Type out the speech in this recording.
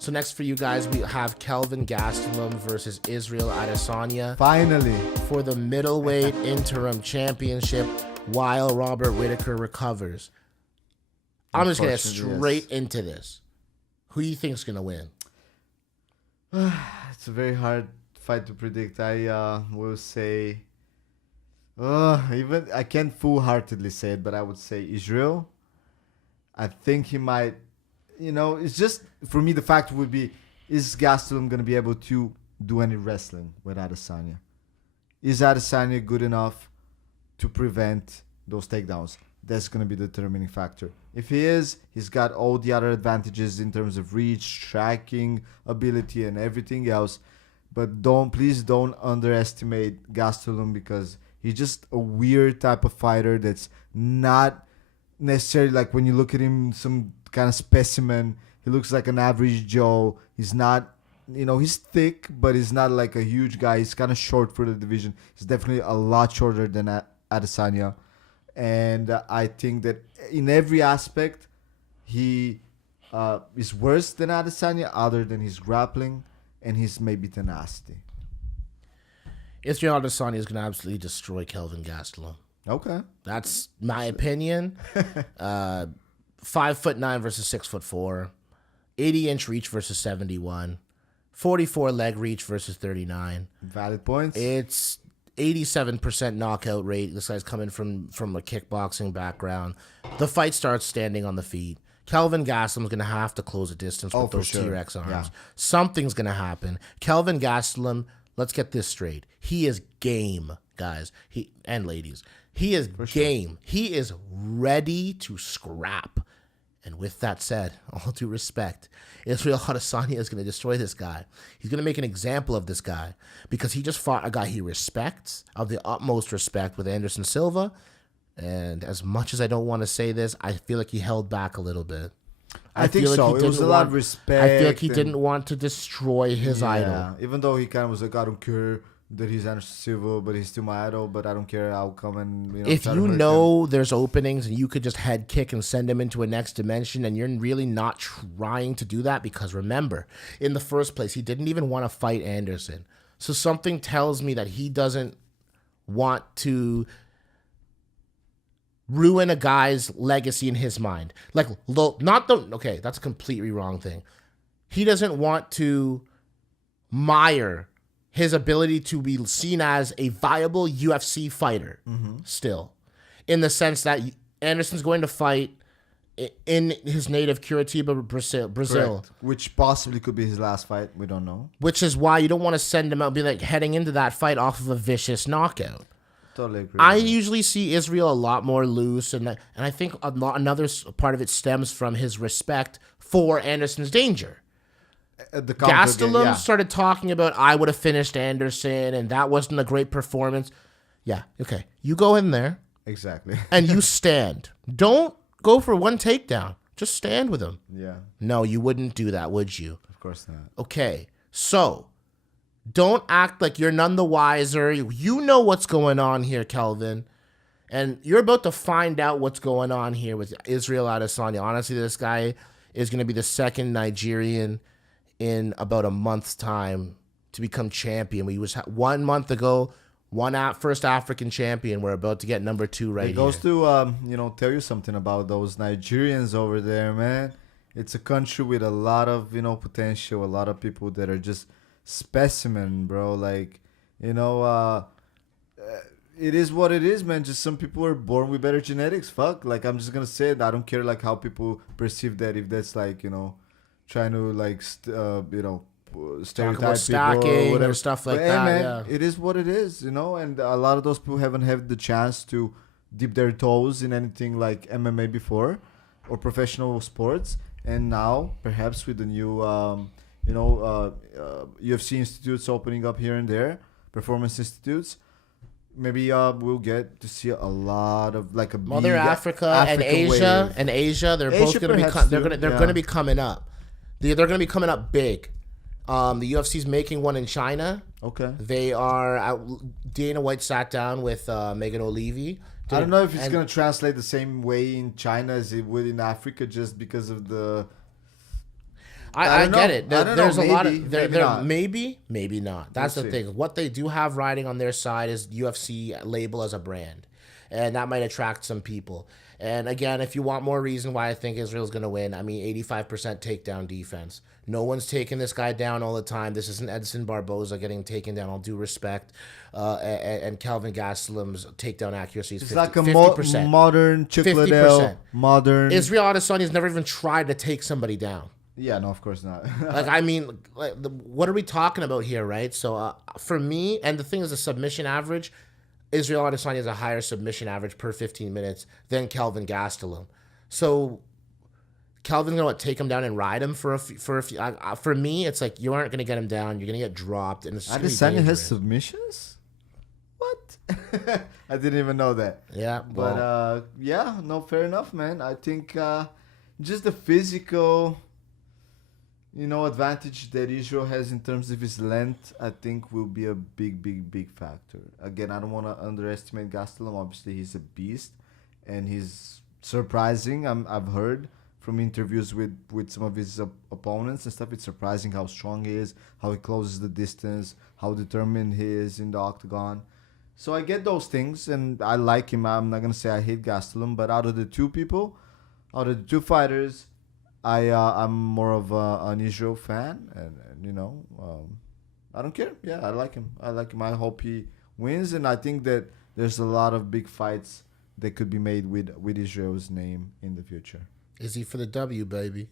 So next for you guys, we have Kelvin Gastelum versus Israel Adesanya. Finally. For the middleweight interim championship while Robert Whittaker recovers. I'm just going to get straight into this. Who do you think is going to win? It's a very hard fight to predict. I will say... I can't full-heartedly say it, but I would say Israel. I think he might... it's just, for me, the fact would be, is Gastelum going to be able to do any wrestling with Adesanya? Is Adesanya good enough to prevent those takedowns? That's going to be the determining factor. If he is, he's got all the other advantages in terms of reach, tracking, ability, and everything else. But please don't underestimate Gastelum, because he's just a weird type of fighter that's not necessarily like, when you look at him, some kind of specimen. He looks like an average Joe. He's not, he's thick, but he's not like a huge guy. He's kind of short for the division. He's definitely a lot shorter than Adesanya. And I think that in every aspect, he is worse than Adesanya, other than his grappling and his maybe tenacity. Israel Adesanya is going to absolutely destroy Kelvin Gastelum. Okay. That's my opinion. 5'9" versus 6'4", 80-inch reach versus 71, 44 leg reach versus 39. Valid points. It's 87% knockout rate. This guy's coming from a kickboxing background. The fight starts standing on the feet. Kelvin Gastelum's going to have to close a distance with those T-Rex arms. Yeah. Something's going to happen. Kelvin Gastelum, let's get this straight. He is game, guys. And ladies. He is game. He is ready to scrap. And with that said, all due respect, Israel Adesanya is going to destroy this guy. He's going to make an example of this guy, because he just fought a guy he respects, of the utmost respect, with Anderson Silva. And as much as I don't want to say this, I feel like he held back a little bit. I think like so. It was a lot of respect. I feel like he didn't want to destroy his idol. Even though he kind of was like, I don't care that he's Anderson Silva, but he's still my idol, but I don't care. I'll come and if there's openings and you could just head kick and send him into a next dimension, and you're really not trying to do that, because remember, in the first place, he didn't even want to fight Anderson. So something tells me that he doesn't want to ruin a guy's legacy in his mind. That's a completely wrong thing. He doesn't want to mire his ability to be seen as a viable UFC fighter still, in the sense that Anderson's going to fight in his native Curitiba, Brazil. Correct. Which possibly could be his last fight. We don't know. Which is why you don't want to send him out, be like heading into that fight off of a vicious knockout. Totally agree. I usually see Israel a lot more loose, and I think another part of it stems from his respect for Anderson's danger. Gastelum started talking about, I would have finished Anderson, and that wasn't a great performance. Yeah, okay. You go in there. Exactly. And you stand. Don't go for one takedown. Just stand with him. Yeah. No, you wouldn't do that, would you? Of course not. Okay, so don't act like you're none the wiser. You know what's going on here, Kelvin. And you're about to find out what's going on here with Israel Adesanya. Honestly, this guy is going to be the second Nigerian in about a month's time to become champion. We was 1 month ago, first African champion. We're about to get number 2 right here. It goes to tell you something about those Nigerians over there, man. It's a country with a lot of potential, a lot of people that are just specimen, bro. Like, it is what it is, man. Just some people are born with better genetics. Fuck, like, I'm just gonna say it. I don't care like how people perceive that, if that's like trying to like stereotype stacking people or stuff like but, that. Hey, man, yeah. It is what it is, and a lot of those people haven't had the chance to dip their toes in anything like MMA before or professional sports, and now perhaps with the new UFC institutes opening up here and there, performance institutes. Maybe we'll get to see a lot of like a Mother Africa and Asia wave. They're both going to be they're going to be coming up. They're going to be coming up big. The UFC's making one in China. Okay. They are Dana White sat down with Megan O'Leary. I don't know if it's going to translate the same way in China as it would in Africa, just because of the I get it. There's a lot of maybe not. That's the thing. What they do have riding on their side is UFC label as a brand, and that might attract some people. And again, if you want more reason why I think Israel's going to win, I mean, 85% takedown defense. No one's taking this guy down all the time. This isn't Edson Barboza getting taken down, all due respect. And Kelvin Gastelum's takedown accuracy is 50%. It's like a modern Chick-fil-A, modern... Israel Adesanya's never even tried to take somebody down. Yeah, no, of course not. Like, I mean, what are we talking about here, right? So for me, and the thing is the submission average... Israel Adesanya has a higher submission average per 15 minutes than Kelvin Gastelum. So Kelvin's going to take him down and ride him for a few. For me, it's like you aren't going to get him down. You're going to get dropped. And Adesanya has submissions? What? I didn't even know that. Yeah. But, fair enough, man. I think just the physical... advantage that Israel has in terms of his length, I think will be a big factor. Again, I don't want to underestimate Gastelum. Obviously, he's a beast, and he's surprising. I've heard from interviews with some of his opponents and stuff. It's surprising how strong he is, how he closes the distance, how determined he is in the octagon. So I get those things, and I like him. I'm not going to say I hate Gastelum, but out of the two fighters, I'm more of an Israel fan, and I don't care. Yeah, I like him. I hope he wins, and I think that there's a lot of big fights that could be made with Israel's name in the future. Is he for the W, baby?